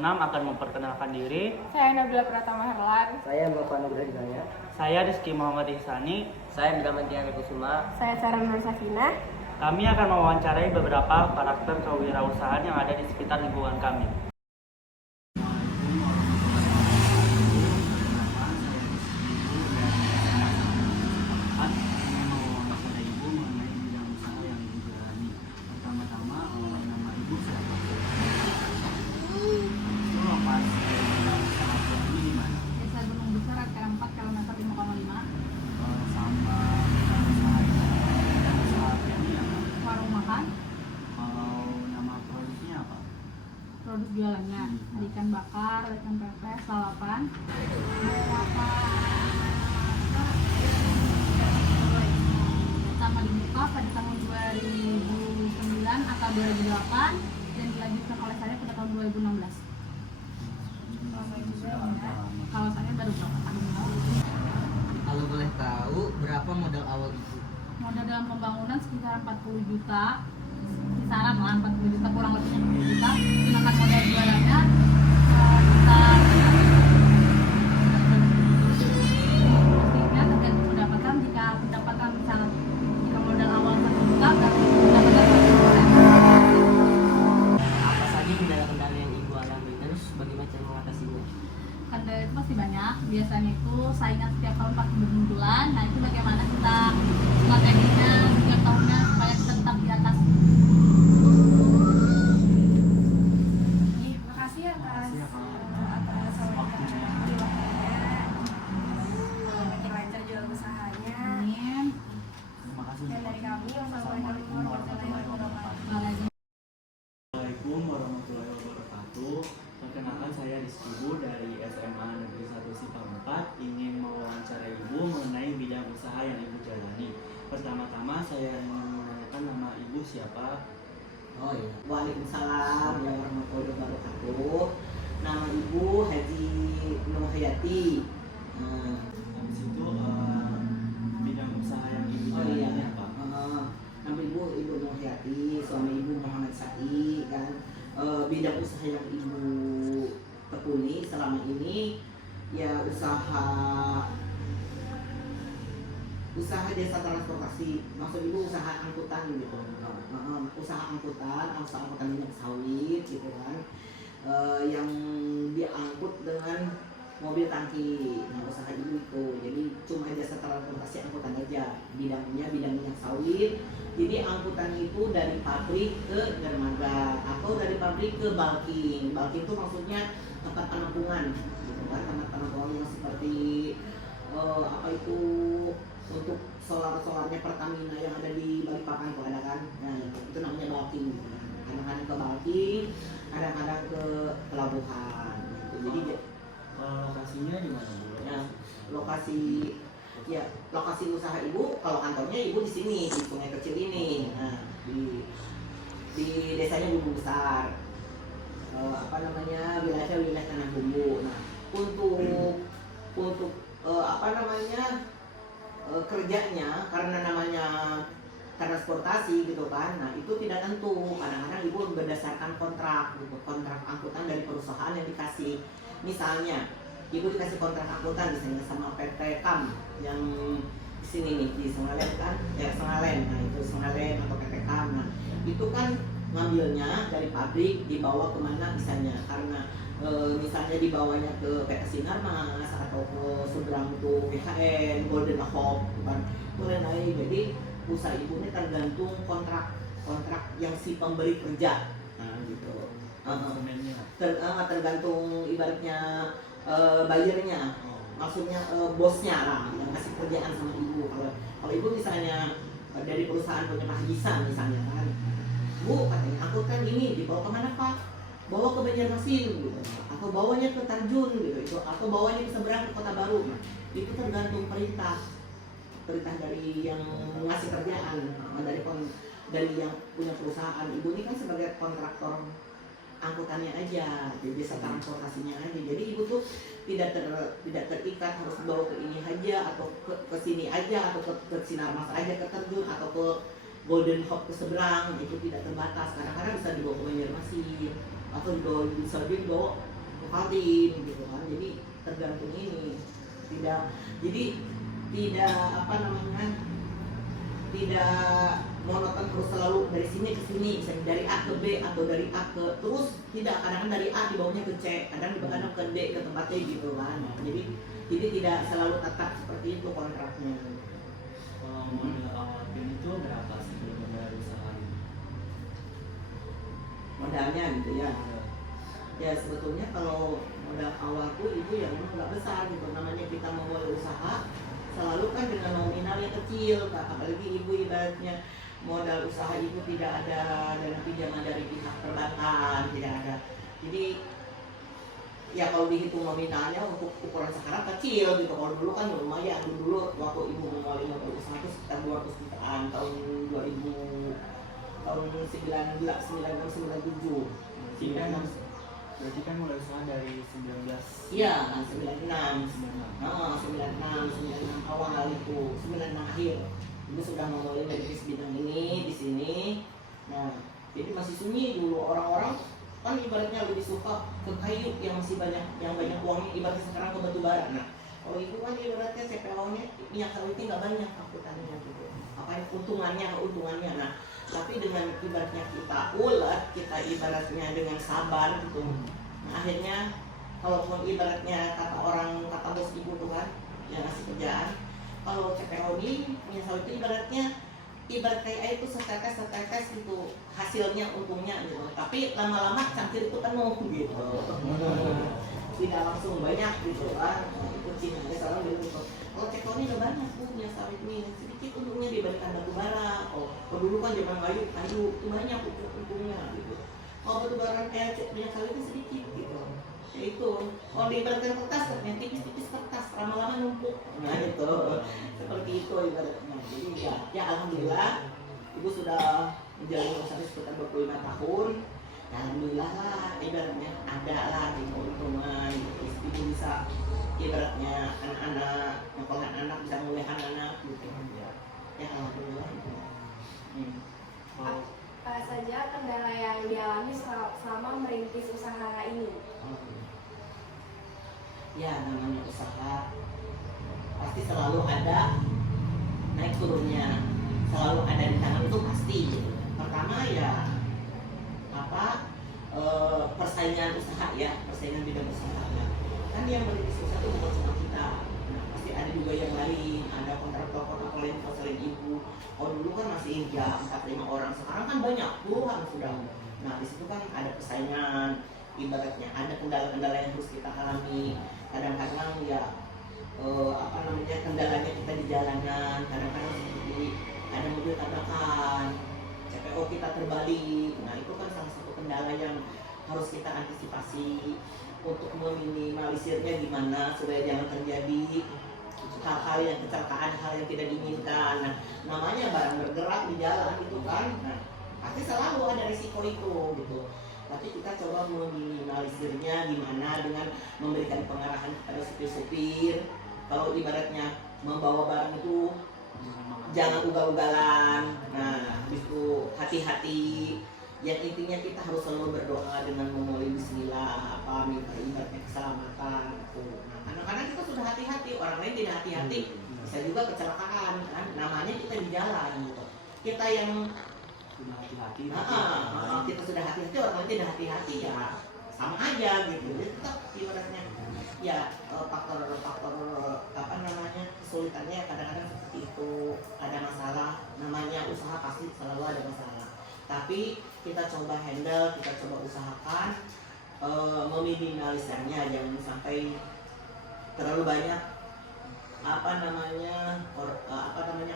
6 akan memperkenalkan diri. Saya Nabila Pratama Herlan. Saya Bapak Nugraha Hidayat. Saya Rizky Muhammad Ihsani. Saya Bramantiyah Kusuma. Saya Sarah Nur Sakinah. Kami akan mewawancarai beberapa karakter kewirausahaan yang ada di sekitar lingkungan kami. Desa Gunung Besar, RT 4, kilometer 5,5. Warung makan. Kalau nama produksinya apa? Produk jualannya ada ikan bakar, ikan pepes, lalapan. Pertama dibuka pada tahun 2009 atau 2008 dan dilanjutkan oleh saya pada tahun 2016. Kalau saya baru berapa tahun lalu. Kalau boleh tahu berapa modal awal Ibu? Modal dalam pembangunan sekitar 40 juta, kisaran lah 40 juta, kurang lebihnya 40 juta. Sedangkan modal jualannya sekitar pastinya tergantung pendapatan. Jika pendapatan misal jika modal awal 1 juta berarti pendapatan 1 juta. Apa saja kendala-kendala yang Ibu alami? Terus bagaimana cara mengatasinya? Kendala itu pasti banyak. Biasanya itu saingan setiap tahun pasti bermunculan. Nah itu bagaimana kita strateginya setiap tahunnya supaya kita tetap di atas. Makasih atas Waktunya. makin lancar jual usahanya. Amin. Terima kasih. Dan dari kami, wassalamualaikum warahmatullahi wabarakatuh. Waalaikumsalam. Assalamualaikum warahmatullahi wabarakatuh. Perkenalkan saya Rizky Bu dari SMA Negeri 1 Simpang 4, ingin mewawancarai Ibu mengenai bidang usaha yang Ibu jalani. Pertama-tama saya ingin menanyakan nama Ibu siapa? Oh iya. Waalaikumsalam warahmatullahi wabarakatuh. Nama Ibu Haji Nur Hayati. Habis itu bidang usaha yang Ibu Oh jalani iya. apa? Nama Ibu Nur Hayati, suami Ibu Muhammad Sa'i kan. Bidang usaha yang Ibu tekuni selama ini ya usaha jasa transportasi, maksud Ibu usaha angkutan gitu. Usaha angkutan minyak sawit gitu kan. Yang diangkut dengan mobil tangki. Nah, usaha Ibu itu. Jadi cuma jasa transportasi angkutan aja. Bidang minyak sawit. Jadi angkutan itu dari pabrik ke dermaga atau dari pabrik ke bulking. Bulking itu maksudnya tempat penampungan gitu kan, tempat penampungan yang seperti apa itu untuk solarnya Pertamina yang ada di Balikpapan itu ada kan. Nah, itu namanya bulking gitu kan. Kadang-kadang ke bulking, kadang-kadang ke pelabuhan gitu. Jadi Lokasinya di mana Bu? ya, lokasi usaha Ibu, kalau kantornya Ibu di sini di Sungai Kecil ini. Nah, di desanya Bumbu Besar. Wilayah Tanah Bumbu. Nah, untuk kerjanya karena namanya transportasi gitu kan. Nah, itu tidak tentu. Kadang-kadang Ibu berdasarkan kontrak gitu, kontrak angkutan dari perusahaan yang dikasih. Misalnya Ibu dikasih kontrak angkutan misalnya sama PT KAM yang di sini nih di Sengalen kan, ya Sengalen. Nah, itu Sengalen atau PT KAM. Nah, itu kan ngambilnya dari pabrik dibawa kemana misalnya, karena misalnya dibawanya ke PT Sinarmas atau ke seberang tuh PHN, Golden Hope kan, boleh naik. Jadi usaha Ibu ini tergantung kontrak yang si pemberi kerja. Nah, gitu. Tergantung ibaratnya bayarnya, maksudnya bosnya lah yang kasih kerjaan sama Ibu. Kalau Ibu misalnya dari perusahaan punya Pak Hajisan misalnya kan, Bu katanya angkutan ini dibawa kemana Pak? Bawa ke Banjarmasin gitu, atau bawanya ke Tarjun gitu, atau bawanya ke seberang ke Kota Baru. Nah, itu tergantung perintah dari yang ngasih kerjaan, dari yang punya perusahaan. Ibu ini kan sebagai kontraktor angkutannya aja, jadi jasa transportasinya aja. Jadi Ibu tuh tidak terikat harus bawa ke ini aja atau ke sini aja atau ke Sinarmas aja, ke Terjun atau ke Golden Hope ke seberang. Itu tidak terbatas. Kadang-kadang bisa dibawa ke Banjarmasin atau bisa dibawa manfaatin gitu kan. Jadi tergantung ini, tidak apa namanya, tidak monoton terus selalu dari sini ke sini, misalnya dari A ke B atau dari A ke terus, tidak, kadang-kadang dari A dibawanya ke C, kadang ke D ke tempatnya gitu kan. Jadi tidak selalu tetap seperti itu kontraknya. Kalau modal awal tim itu berapa sih modal usaha? Modalnya gitu ya. Ya sebetulnya kalau modal awalku itu yang nggak besar gitu, namanya kita memulai usaha selalu kan dengan nominal yang kecil, apalagi ibu ibaratnya modal usaha ibu tidak ada dana pinjaman dari pihak perbankan, tidak ada. Jadi ya kalau dihitung nominalnya untuk ukuran sekarang kecil gitu. Kalau dulu kan lumayan, dulu waktu ibu memulai modal usaha itu sekitar 200 jutaan tahun 2000, tahun 1997. Berarti kan mulai usaha dari 19. Iya, 96 awal itu, 96 akhir. Ibu sudah memulai merintis bidang ini di sini. Nah, jadi masih sunyi dulu, orang-orang kan ibaratnya lebih suka ke kayu yang masih banyak, yang banyak uangnya, ibaratnya sekarang ke batu bara. Nah, kalau ibu kan ibaratnya CPO-nya minyak sawitnya nggak banyak angkutannya gitu. Apa keuntungannya. Nah, tapi dengan ibaratnya kita ulet, kita ibaratnya dengan sabar gitu. Nah, akhirnya kalaupun ibaratnya kata bos ibu tuh kan yang ngasih kerjaan, kalau CPO ini minyak sawit itu ibarat kayak air itu setetes gitu hasilnya, untungnya gitu. Tapi lama-lama cangkir itu penuh gitu. Tidak langsung banyak gitu kan. Itu Cina sekarang bilang gitu. Kalau CPO ini udah banyak tuh minyak sawit ini, sedikit untungnya dibandingkan batu bara. Kalau dulu kan zaman kayu itu banyak untungnya gitu. Kalau batu bara kayak minyak sawit itu sedikit gitu. Ya itu, kalau diibaratkan kertas, yang tipis-tipis kertas, lama-lama numpuk. Nah itu, seperti itu ibaratnya. Jadi ya alhamdulillah, ibu sudah menjalani usaha sekitar 25 tahun. Ya, alhamdulillah lah, ibaratnya ada lah di keuntungan. Ibu bisa ibaratnya anak-anak, nyekolahkan anak, bisa nguliahan anak gitu. Ya alhamdulillah. Apa saja kendala yang dialami selama merintis usaha ini? Ya namanya usaha pasti selalu ada naik turunnya, selalu ada di tangan itu pasti. Pertama ya persaingan usaha ya, persaingan bidang usaha. Kan yang merintis usaha itu bukan cuma kita, nah, pasti ada juga yang lain, ada kontraktor lain selain ibu. Kalau dulu kan masih ya 4-5 orang, sekarang kan banyak, puluhan sudah. Nah di situ kan ada persaingan, ibaratnya ada kendala-kendala yang harus kita alami. Kadang-kadang ya kendalanya kita di jalanan, kadang-kadang seperti ada mobil tabrakan, CPO kita terbalik. Nah itu kan salah satu kendala yang harus kita antisipasi untuk meminimalisirnya gimana supaya jangan terjadi hal-hal yang kecelakaan, hal yang tidak diinginkan. Nah namanya barang bergerak di jalan gitu kan, nah pasti selalu ada risiko itu gitu. Tapi kita coba meminimalisirnya gimana dengan memberikan pengarahan kepada supir-supir. Kalau ibaratnya membawa barang itu jangan ugal-ugalan. Nah, habis itu hati-hati. Yang intinya kita harus selalu berdoa dengan memulai bismillah, minta ibaratnya keselamatan. Nah, kadang-kadang kita sudah hati-hati, orang lain tidak hati-hati, bisa juga kecelakaan kan. Namanya kita di jalan gitu. Kita yang Sudah hati-hati. kita sudah hati-hati, orang lain tidak hati-hati ya sama aja gitu. Jadi tetap ibaratnya ya faktor kesulitannya kadang-kadang seperti itu, ada masalah. Namanya usaha pasti selalu ada masalah, tapi kita coba handle, kita coba usahakan meminimalisirnya, jangan sampai terlalu banyak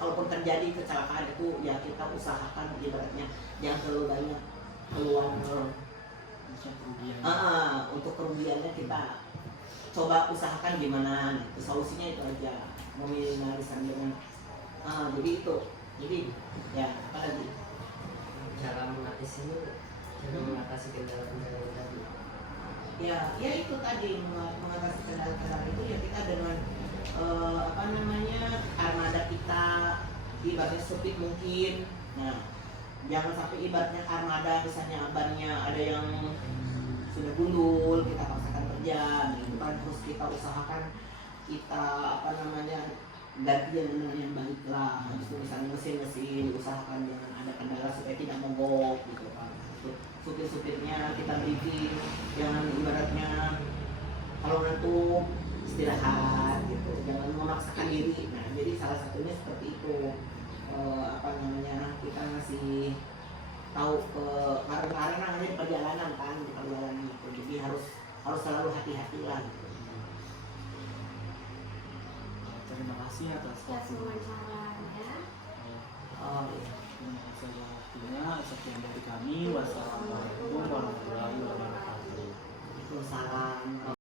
kalaupun terjadi kecelakaan itu ya kita usahakan ibaratnya jangan terlalu banyak keluar untuk kerugiannya. Kita coba usahakan gimana gitu. Solusinya itu aja, meminimalisir dengan jadi ya apa lagi cara mengatasi kendala-kendala tadi. Ya itu tadi, mengatasi kendala-kendala itu ya kita dengan armada kita ibaratnya sempit mungkin. Nah jangan sampai ibaratnya armada misalnya bannya ada yang sudah gundul, kita paksakan kerja. Nah, itu kan harus kita usahakan, kita apa namanya, gantian dengan yang baik lah. Misalnya mesin usahakan jangan ada kendala supaya tidak mogok gitu kan. Supir-supirnya kita briefing, jangan ibaratnya kalau ngantuk istirahat gitu, jangan memaksakan diri. Nah jadi salah satunya seperti itu. Apa namanya, kita ngasih tahu ke karena namanya di perjalanan kan, di perjalanan itu, jadi harus selalu hati-hati lah gitu. Terima kasih atas Ya, waktunya. wawancaranya. Oh iya. Terima kasih atas waktunya. Sekian dari kami. Wassalamualaikum warahmatullahi wabarakatuh. Waalaikumsalam.